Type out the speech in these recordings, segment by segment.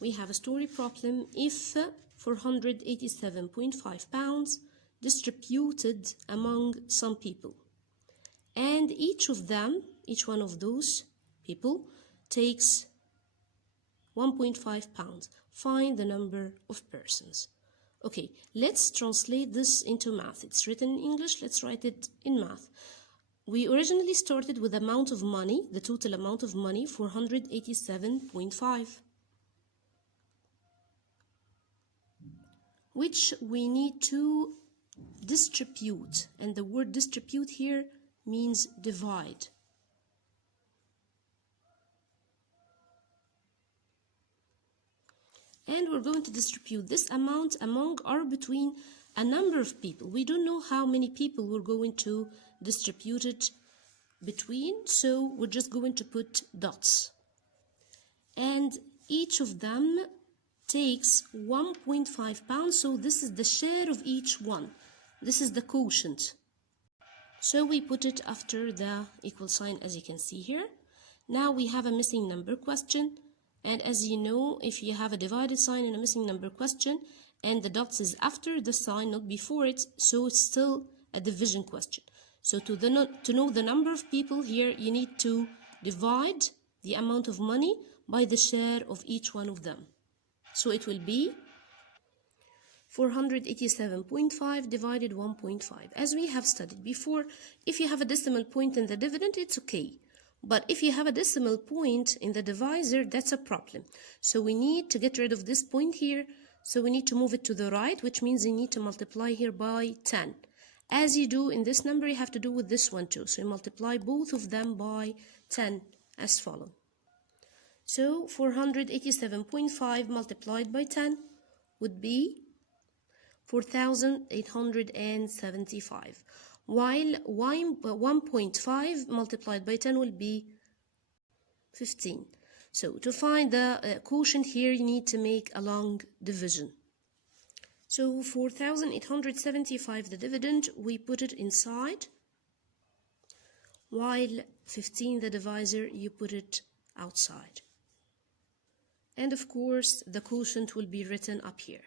we have a story problem. If 487.5 pounds distributed among some people, and each one of those people takes 1.5 pounds, find the number of persons. Okay, let's translate this into math. It's written in English, let's write it in math. We originally started with the amount of money, the total amount of money, 487.5, which we need to distribute, and the word distribute here means divide. And we're going to distribute this amount among or between a number of people. We don't know how many people we're going to distribute it between, so we're just going to put dots. And each of them takes 1.5 pounds, so this is the share of each one. This is the quotient. So we put it after the equal sign, as you can see here. Now we have a missing number question. And as you know, if you have a divided sign in a missing number question and the dots is after the sign, not before it, so it's still a division question. So to know the number of people here, you need to divide the amount of money by the share of each one of them. So it will be 487.5 divided 1.5. As we have studied before, if you have a decimal point in the dividend, it's okay. But if you have a decimal point in the divisor, that's a problem. So we need to get rid of this point here. So we need to move it to the right, which means you need to multiply here by 10. As you do in this number, you have to do with this one too. So you multiply both of them by 10 as follows. So 487.5 multiplied by 10 would be 4,875. While 1.5 multiplied by 10 will be 15. So to find the quotient here, you need to make a long division. So 4,875, the dividend, we put it inside, while 15, the divisor, you put it outside. And of course, the quotient will be written up here.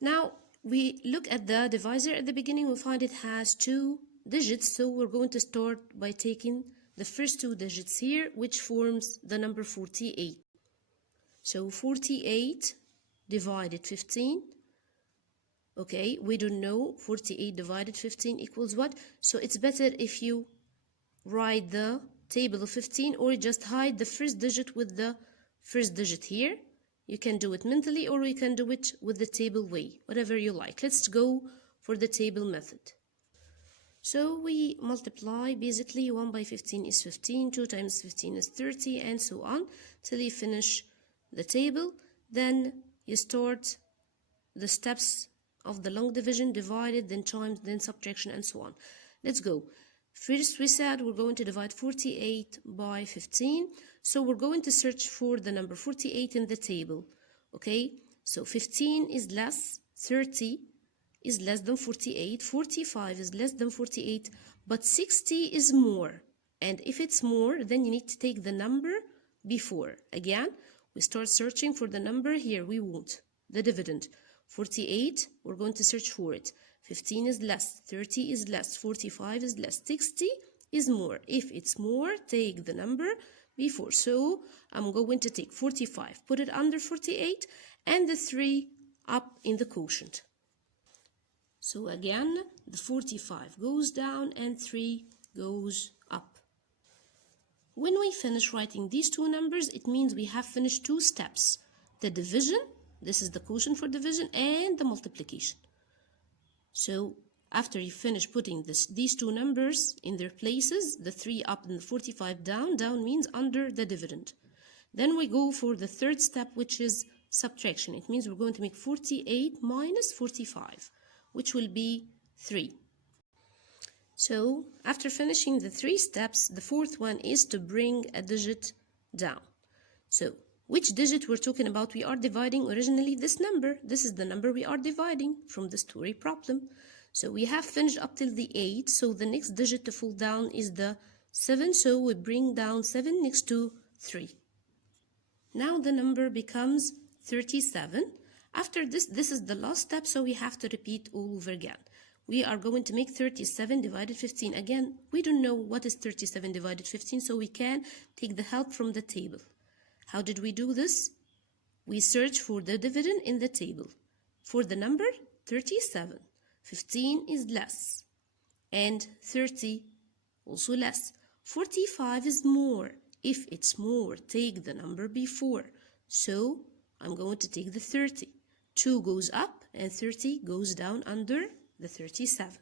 Now, we look at the divisor at the beginning, we find it has 2 digits, so we're going to start by taking the first 2 digits here, which forms the number 48. So 48 divided 15, okay, we don't know 48 divided 15 equals what, so it's better if you write the table of 15 or just hide the first digit with the first digit here. You can do it mentally or you can do it with the table way, whatever you like. Let's go for the table method. So we multiply, basically 1 by 15 is 15, 2 times 15 is 30, and so on, till you finish the table. Then you start the steps of the long division, divided, then times, then subtraction, and so on. Let's go. First, we said we're going to divide 48 by 15. So we're going to search for the number 48 in the table. Okay, so 15 is less, 30 is less than 48, 45 is less than 48, but 60 is more. And if it's more, then you need to take the number before. Again, we start searching for the number here. We want the dividend. 48, we're going to search for it. 15 is less, 30 is less, 45 is less, 60 is more. If it's more, take the number before. So I'm going to take 45, put it under 48, and the 3 up in the quotient. So again, the 45 goes down and 3 goes up. When we finish writing these 2 numbers, it means we have finished 2 steps. The division, this is the quotient for division, and the multiplication. So after you finish putting these 2 numbers in their places, the 3 up and the 45 down, down means under the dividend. Then we go for the third step, which is subtraction. It means we're going to make 48 minus 45, which will be 3. So after finishing the 3 steps, the fourth one is to bring a digit down. So which digit we're talking about? We are dividing originally this number. This is the number we are dividing from the story problem. So we have finished up till the 8. So the next digit to fall down is the 7. So we bring down 7 next to 3. Now the number becomes 37. After this is the last step, so we have to repeat all over again. We are going to make 37 divided 15. Again, we don't know what is 37 divided 15, so we can take the help from the table. How did we do this? We search for the dividend in the table. For the number 37, 15 is less, and 30 also less. 45 is more. If it's more, take the number before. So I'm going to take the 30. 2 goes up and 30 goes down under the 37.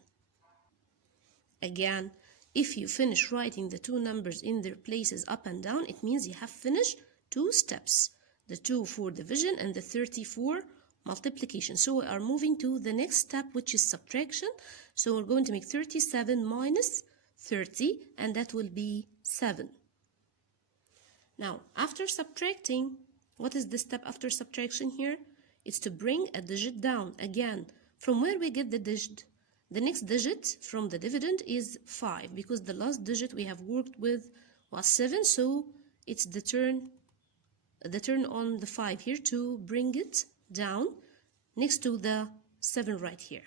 Again, if you finish writing the two numbers in their places up and down, it means you have finished 2 steps. The 2 for division and the 30 for multiplication. So we are moving to the next step, which is subtraction. So we're going to make 37 minus 30, and that will be 7. Now, after subtracting, what is the step after subtraction here? It's to bring a digit down. Again, from where we get the digit? The next digit from the dividend is 5, because the last digit we have worked with was 7, so it's the turn on the 5 here to bring it down next to the 7 right here.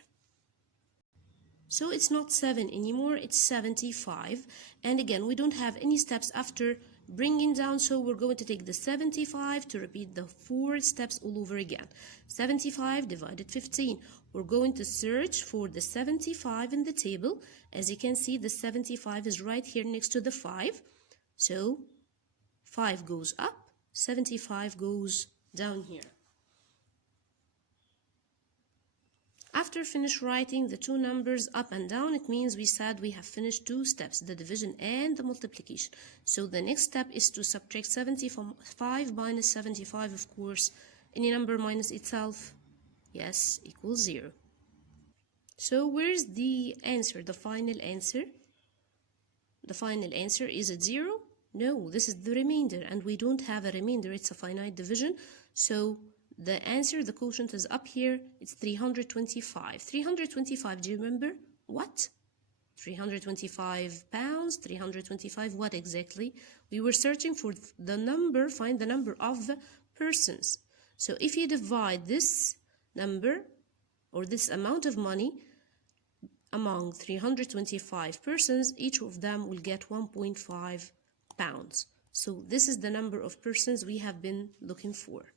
So it's not 7 anymore, it's 75. And again, we don't have any steps after bringing down, so we're going to take the 75 to repeat the 4 steps all over again. 75 divided 15. We're going to search for the 75 in the table. As you can see, the 75 is right here next to the 5. So 5 goes up, 75 goes down here. After finish writing the two numbers up and down, it means we said we have finished 2 steps, the division and the multiplication. So the next step is to subtract 75 minus 75, of course. Any number minus itself, yes, equals 0. So where's the answer, the final answer? The final answer, is it 0? No, this is the remainder, and we don't have a remainder, it's a finite division. So the answer, the quotient is up here, it's 325. 325, do you remember? What? 325 pounds, 325 what exactly? We were searching for the number, find the number of persons. So if you divide this number, or this amount of money, among 325 persons, each of them will get 1.5 pounds. So this is the number of persons we have been looking for.